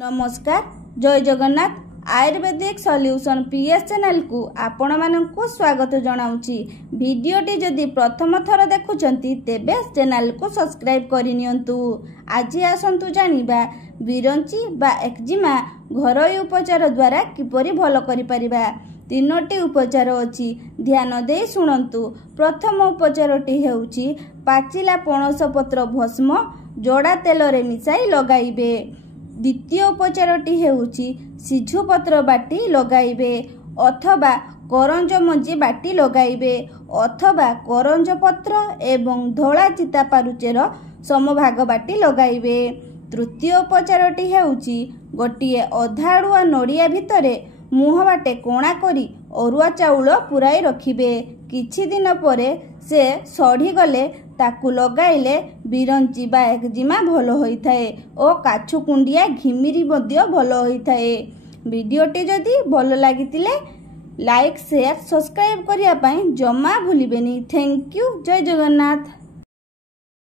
नमस्कार जय Jagannath Ayurvedic solution PS channel को आपण मानकु स्वागत जनाउची। वीडियोटी जदि प्रथम थर देखुचंती तेबे चैनल को सब्सक्राइब करिनियंतु। आज आसंतु जानिबा विरंची बा एक्जिमा घरोई उपचार द्वारा किपरि भलो करि परिबा। तीनोटी उपचार अछि, ध्यान दे शुणंतु। प्रथम उपचारटी हेउची पाचिला पणस पत्र भस्म जोड़ा तेल रे मिसाई लगाइबे। द्वितीय उपचारटी हेउची सिझु पत्र बाटी लगाइबे अथवा करंज मंजी बाटी लगाइबे अथवा करंज पत्र एवं धोला चिता पारुचेर समभाग बाटी लगाइबे। तृतीय उपचारटी हेउची गोटिए अधाड़ुआ नड़िया भितरे मुह बाटे कोणा करी अरुआ चाउल पुराई रखिबे। किछि दिन परे से सढ़ी गले ताकू लगाइले विरंची बा एक्जिमा भलो होइथाए ओ काछु कुंडिया घिमिरी मध्य भलो होइथाए। वीडियोटी जदि भलो लागितिले लाइक शेयर सब्सक्राइब करिया पई जमा भूलिबेनी। Thank you. जय जगन्नाथ।